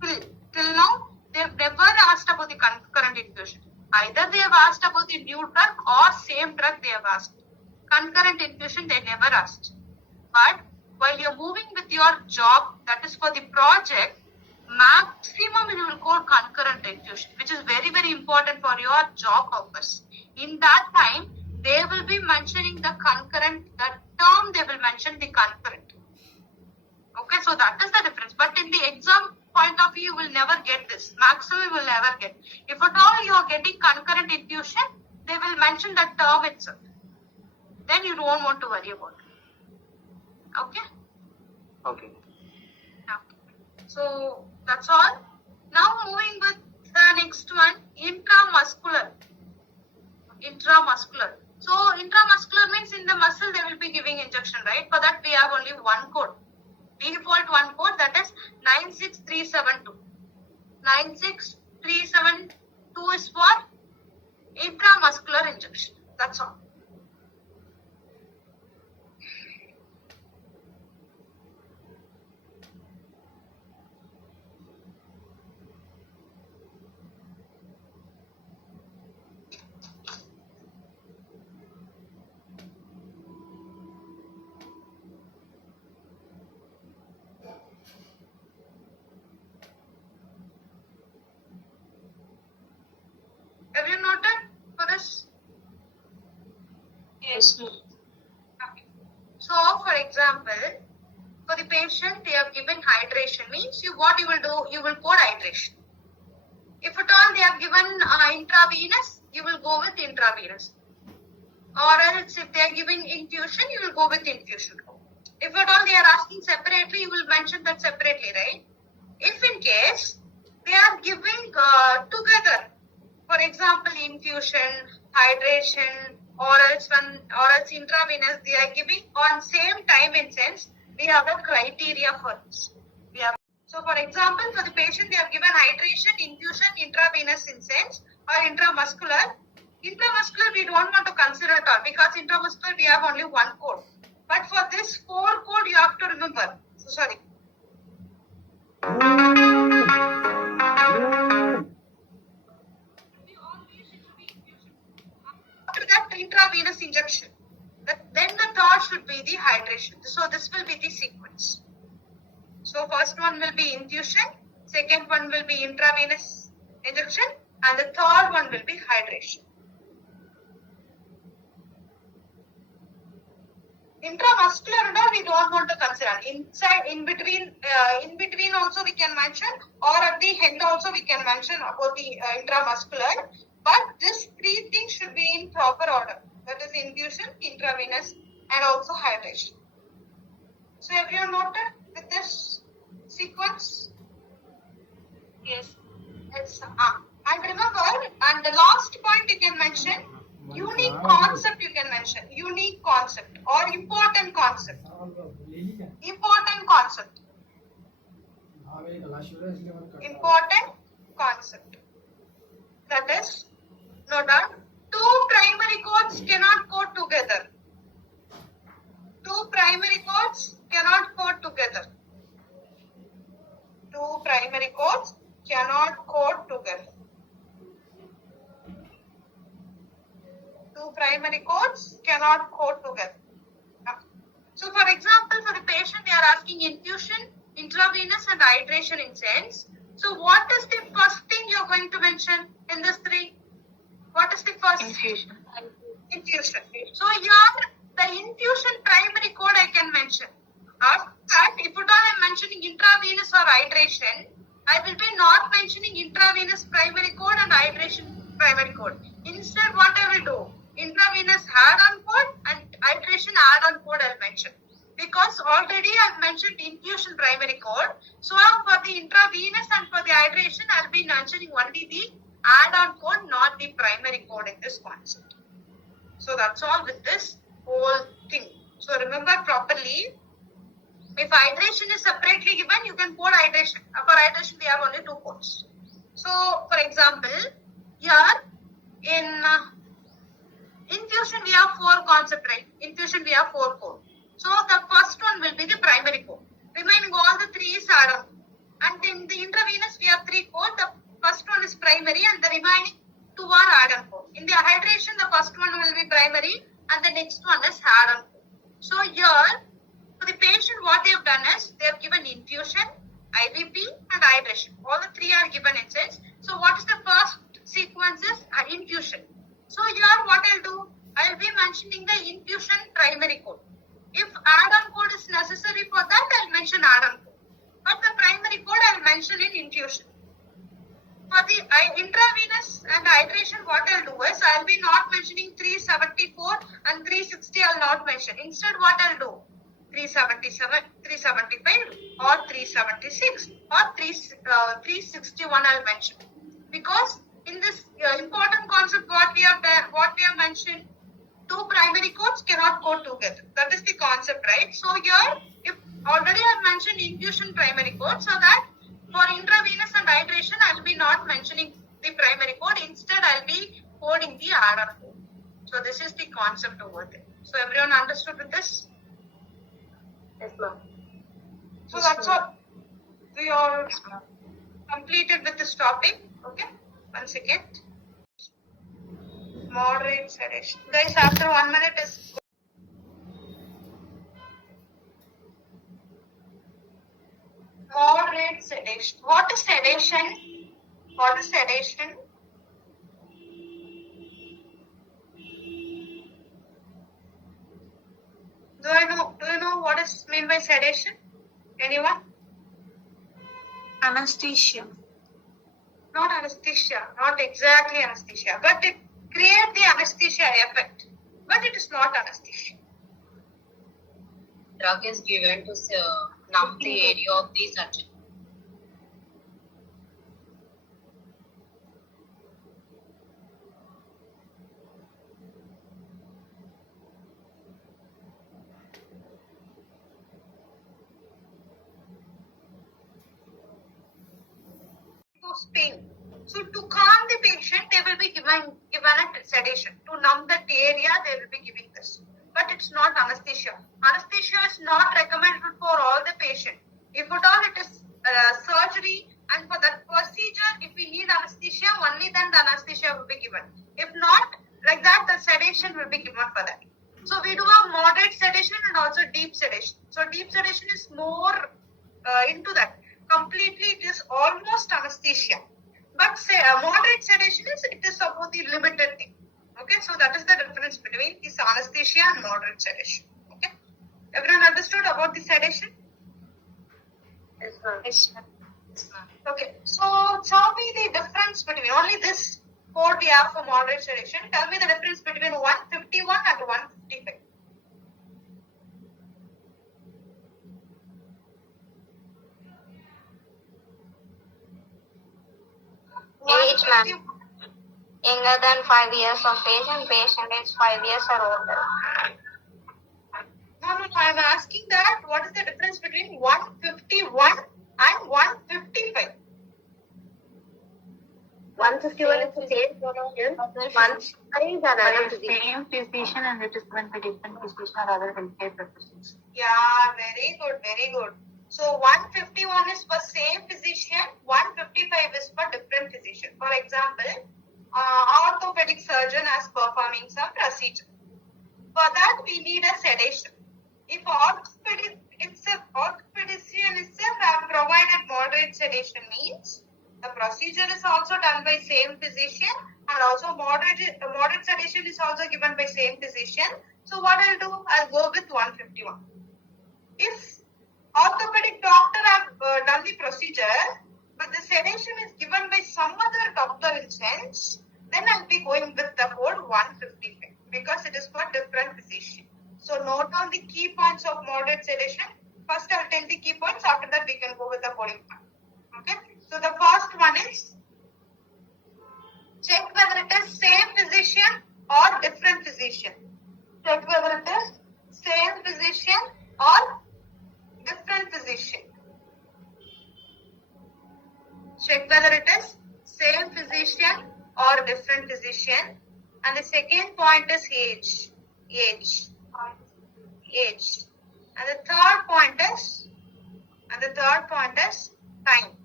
Till now, they have never asked about the concurrent infusion. Either they have asked about the new drug or same drug they have asked. Concurrent infusion, they never asked. But while you're moving with your job, that is for the project, maximum you will code concurrent infusion, which is very, very important for your job purpose. In that time, they will be mentioning the concurrent, that term they will mention the concurrent. Okay, so that is the difference. But in the exam point of view, you will never get this. Maximum you will never get. If at all you are getting concurrent infusion, they will mention that term itself. Then you don't want to worry about it. Okay? Okay. So that's all. Now moving with the next one, intramuscular. Intramuscular. So intramuscular means in the muscle they will be giving injection, right? For that we have only one code. Default one code, that is 96372. 96372 is for intramuscular injection. That's all. Have you noted for this? Yes. Okay. So, for example, for the patient, they have given hydration. Means what you will do, you will code hydration. If at all they have given intravenous, you will go with intravenous. Or else if they are giving infusion, you will go with infusion. If at all they are asking separately, you will mention that separately, right? If in case they are giving together, for example, infusion, hydration, or else intravenous, they are giving on same time and sense, we have a criteria for this. So, for example, for the patient, they have given hydration, infusion, intravenous in sense, or intramuscular. Intramuscular, we don't want to consider at all because intramuscular, we have only one code. But for this 4 code, you have to remember. So, sorry. After that, intravenous injection. Then the third should be the hydration. So, this will be the sequence. So, first one will be infusion, second one will be intravenous injection, and the third one will be hydration. Intramuscular and all we don't want to consider. Inside, in between also we can mention, or at the end also we can mention about the intramuscular. But these 3 things should be in proper order. That is infusion, intravenous, and also hydration. So have you noted with this sequence? Yes. Yes. And remember, and the last point you can mention, unique concept you can mention. Unique concept or important concept. Important concept. Important concept. That is, note down, 2 primary codes cannot code together. 2 primary codes cannot code together. 2 primary codes cannot code together. 2 primary codes cannot code together. Okay. patient, they are asking infusion, intravenous and hydration in sense. So what is the first thing you're going to mention in this three? What is the first? Infusion. Infusion. So here, the infusion primary code I can mention. After that, if at all I'm mentioning intravenous or hydration, I will be not mentioning intravenous primary code and hydration primary code. Instead, what I will do? Intravenous add-on code and hydration add-on code I'll mention. Because already I've mentioned infusion primary code. So for the intravenous and for the hydration, I'll be mentioning only the add-on code, not the primary code in this concept. So that's all with this whole thing. So remember properly, if hydration is separately given, you can code hydration. For hydration, we have only 2 codes. So, for example, here in infusion, we have 4 concepts, right? Infusion, we have 4 codes. So, the first one will be the primary code. Remaining all the 3 is add-on. And in the intravenous, we have 3 codes. The first one is primary and the remaining 2 are add-on code. In the hydration, the first one will be primary and the next one is add-on code. So, here, for the patient, what they have done is, they have given infusion, IVP and hydration. All the 3 are given in sense. So, what is the first sequence is infusion. So, here what I'll do, I'll be mentioning the infusion primary code. If add-on code is necessary for that, I'll mention add-on code. But the primary code I'll mention in infusion. For the intravenous and hydration, what I'll do is, I'll be not mentioning 374 and 360 I'll not mention. Instead, what I'll do? 377, 375 or 376 or 361 I'll mention. Because in this important concept what we have mentioned, 2 primary codes cannot go together. That is the concept, right? So here, if already I have mentioned infusion primary code, so that for intravenous and hydration, I'll be not mentioning the primary code. Instead, I'll be coding the add-on code. So this is the concept over there. So everyone understood with this? Yes, ma'am. So that's all. We are completed with this topic. Okay. 1 second. Moderate sedation. Guys, after 1 minute is moderate sedation. What is sedation? What is sedation? Do you know what is mean by sedation? Anyone? Anesthesia. Not anesthesia, not exactly anesthesia, but it creates the anesthesia effect. But it is not anesthesia. Drug is given to numb the area of the surgery. Pain. So to calm the patient, they will be given a sedation. To numb that area, they will be giving this. But it's not anesthesia. Anesthesia is not recommended for all the patient. If at all it is surgery, and for that procedure, if we need anesthesia, only then the anesthesia will be given. If not, like that, the sedation will be given for that. So we do a moderate sedation and also deep sedation. So deep sedation is more into that. Completely, it is almost anesthesia. But say moderate sedation is about the limited thing. Okay, so that is the difference between this anesthesia and moderate sedation. Okay, everyone understood about the sedation? Yes, ma'am. Yes, ma'am. Okay, so tell me the difference between only this code we have for moderate sedation. Tell me the difference between 151 and 155. Age, ma'am. Younger than 5 years of age and patient is 5 years or older. No, I'm asking that what is the difference between 151 and 155? 151 is the same physician. 155 is another physician. Same physician and it is given by different physician or other healthcare professionals. Yeah, very good, very good. So 151 is for same physician, 155 is for different physician. For example, orthopedic surgeon is performing some procedure. For that, we need a sedation. If orthopedic itself, orthopedician itself have provided moderate sedation means the procedure is also done by same physician and also moderate sedation is also given by same physician. So what I'll do, I'll go with 151. If orthopedic doctor have done the procedure, but the sedation is given by some other doctor in sense, then I'll be going with the code 155 because it is for different physician. So note on the key points of moderate sedation. First I'll tell the key points, after that we can go with the coding part. Okay. So the first one is check whether it is same physician or different physician. Check whether it is same physician or different physician. Check whether it is same physician or different physician. And the second point is age. And the third point is time.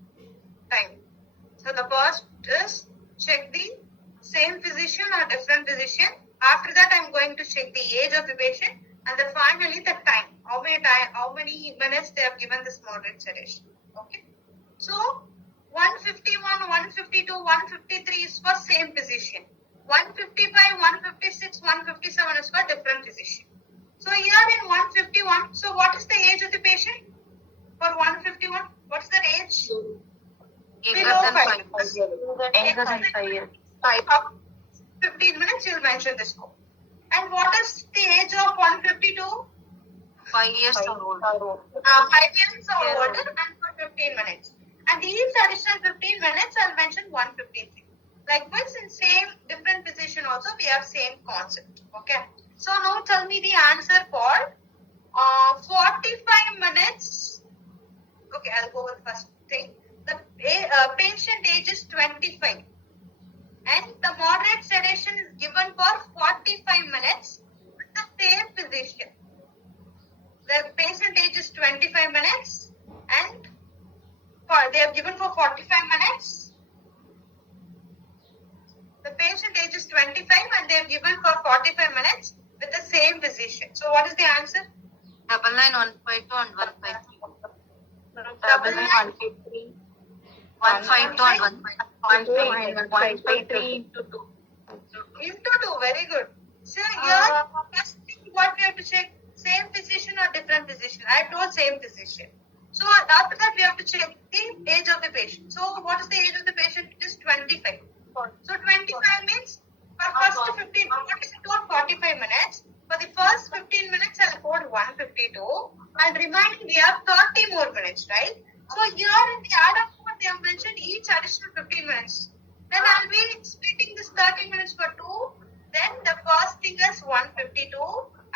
So the first is check the same physician or different physician. After that, I'm going to check the age of the patient, and then finally the time. How many minutes they have given this moderate sedation. Okay. So 151, 152, 153 is for same physician. 155, 156, 157 is for different physician. So here in 151, so what is the age of the patient? For 151, what's the age? Below 5 years. 15 minutes, you'll mention this code. And what is the age of 152? 5 years or older. 5 years or older and for 15 minutes. And these additional 15 minutes, I'll mention 153. Likewise, in same different physician also, we have same concept. Okay. So now tell me the answer for 45 minutes. Okay, I'll go with first thing. The patient age is 25. And the moderate sedation is given for 45 minutes with the same physician. The patient age is 25 minutes and they are given for 45 minutes. The patient age is 25 and they are given for 45 minutes with the same physician. So what is the answer? 99,152 and 153. 153. 152 and 153 into 2. Into 2, very good. So here, first thing what we have to check, same physician or different physician. I told same physician. So after that we have to check the age of the patient. So what is the age of the patient? It is 25. So 25 means for first 15, what is it called? 45 minutes. For the first 15 minutes I'll code 152 and remaining we have 30 more minutes, right? So here in the add-up code they have mentioned each additional 15 minutes. Then I'll be splitting this 30 minutes for 2. Then the first thing is 152.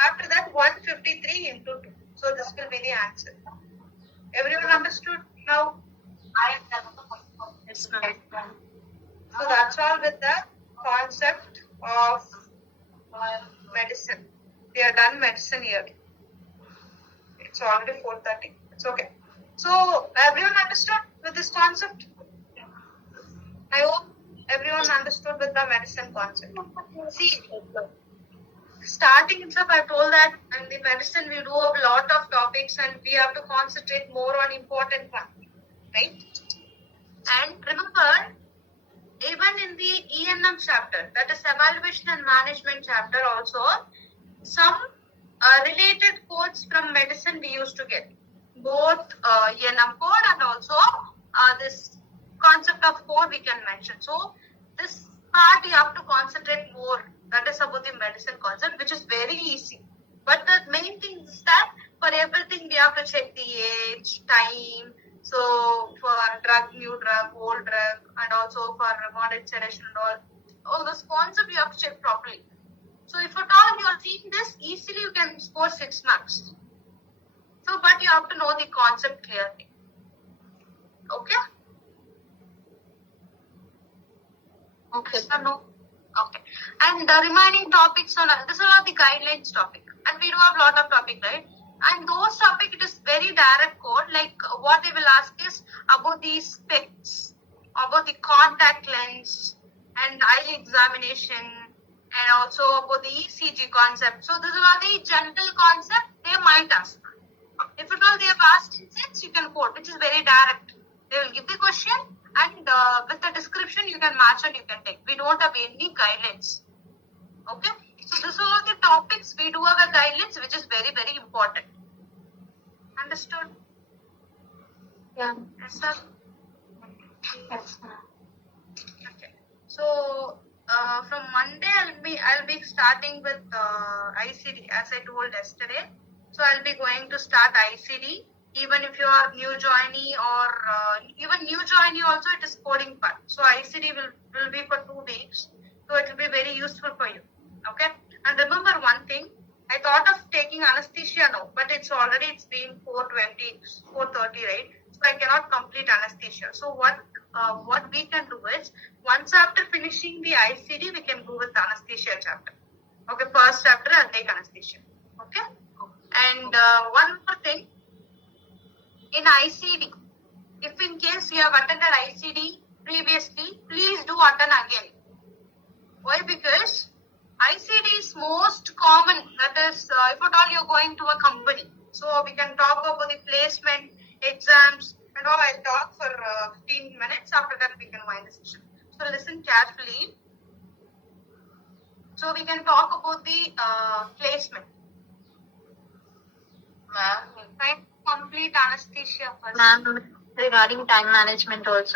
After that 153 into 2. So this will be the answer. Everyone understood now? Yes, ma'am. So that's all with the concept of medicine. We are done medicine here. It's already 4:30. It's okay. So everyone understood with this concept? I hope everyone understood with the medicine concept. See, starting itself I told that in the medicine we do a lot of topics and we have to concentrate more on important one, right? And remember, even in the E&M chapter, that is evaluation and management chapter also, some related codes from medicine we used to get. Both E&M code and also this concept of code we can mention. So this part you have to concentrate more. That is about the medicine concept, which is very easy. But the main thing is that for everything we have to check the age, time. So for drug, new drug, old drug, and also for moderate sedation and all those concepts you have to check properly. So if at all you are seeing this, easily you can score 6 marks. So, but you have to know the concept clearly. Okay? Okay, so no. Okay. And the remaining topics on this are the guidelines topic. And we do have a lot of topic, right? And those topic, it is very direct code. Like what they will ask is about the specs, about the contact lens, and eye examination, and also about the ECG concept. So this is all the general concept they might ask. If at all they have asked in sense, you can quote, which is very direct. They will give the question and with the description you can match and you can take. We don't have any guidelines. Okay. So these are all the topics we do have a guidelines which is very, very important. Understood? Yeah. Yes, sir. Yes, ma'am. Okay. So from Monday I'll be starting with ICD as I told yesterday. So I'll be going to start ICD. Even if you are new joinee or even new joinee also it is coding part. So ICD will be for 2 weeks. So it will be very useful for you. Okay. And remember one thing. I thought of taking anesthesia now, but it's been 4:30, right? So I cannot complete anesthesia. So what we can do is, once after finishing the ICD, we can go with anesthesia chapter. Okay, first chapter I'll take anesthesia. Okay? And one more thing, in ICD, if in case you have attended ICD previously, please do attend again. Why? Because ICD is most common, that is, if at all you're going to a company. So we can talk about the placement, exams, and all. I'll talk for 15 minutes. After that, we can wind the session. So listen carefully. So we can talk about the placement. Ma'am, Right? Complete anesthesia first. Ma'am, regarding time management also.